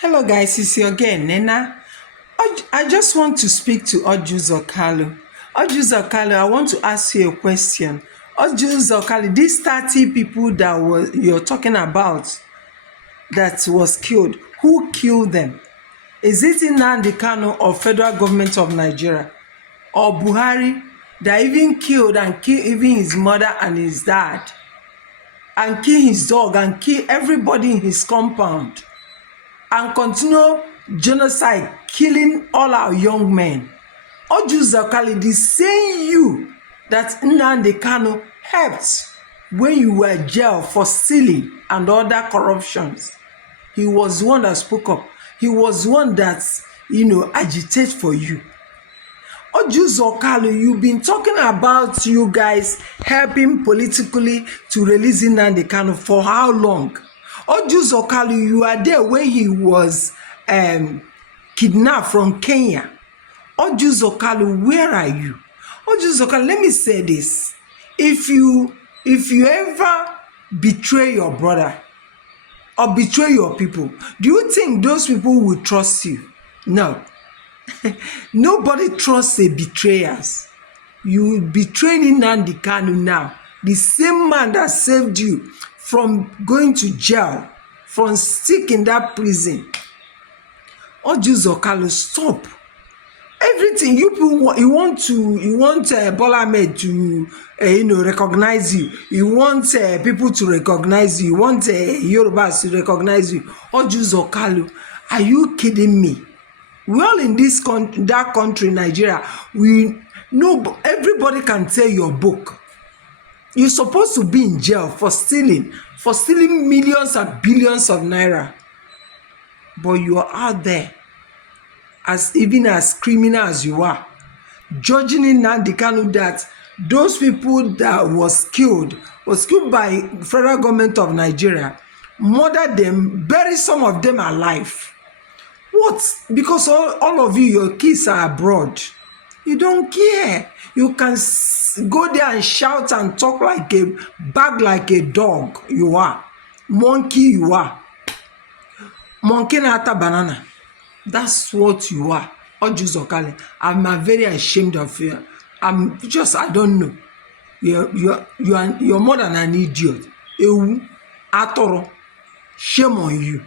Hello guys, it's you again, Nena. I just want to speak to Oju Zokalo. Oju Zokalo, I want to ask you a question. Oju Zokalo, these 30 people that you're talking about that was killed, who killed them? Is it Nnamdi Kanu or federal government of Nigeria? Or Buhari that even killed even his mother and his dad? And kill his dog and kill everybody in his compound? And continue genocide, killing all our young men. Oju Zokalo, the same you that Nnamdi Kanu helped when you were jailed for stealing and other corruptions. He was one that spoke up. He was one that, agitated for you. Oju Zokalo, you've been talking about you guys helping politically to release Nnamdi Kanu for how long? Oju Zokalo, you are there when he was kidnapped from Kenya. Oju Zokalo, where are you? Oju Zokalo, let me say this. If you ever betray your brother or betray your people, do you think those people will trust you? No. Nobody trusts a betrayers. You betraying Nnamdi Kanu now. The same man that saved you from going to jail, from sick in that prison. Oju Zokalo, stop. Everything you people you want Bola Ahmed to recognize you. You want people to recognize you. You want Yorubas to recognize you. Oju Zokalo, are you kidding me? We all in that country, Nigeria. We know everybody can tell your book. You're supposed to be in jail for stealing millions and billions of naira. But you are out there, even as criminal as you are, judging Nnamdi Kanu that those people that was killed by federal government of Nigeria, murder them, bury some of them alive. What? Because all of you, your kids are abroad. You don't care. You can go there and shout and talk like a dog. You are. Monkey you are. Monkey nata banana. That's what you are. Oju Zokalo. I'm very ashamed of you. I don't know. You're more than an idiot. Ewu, atoro. Shame on you.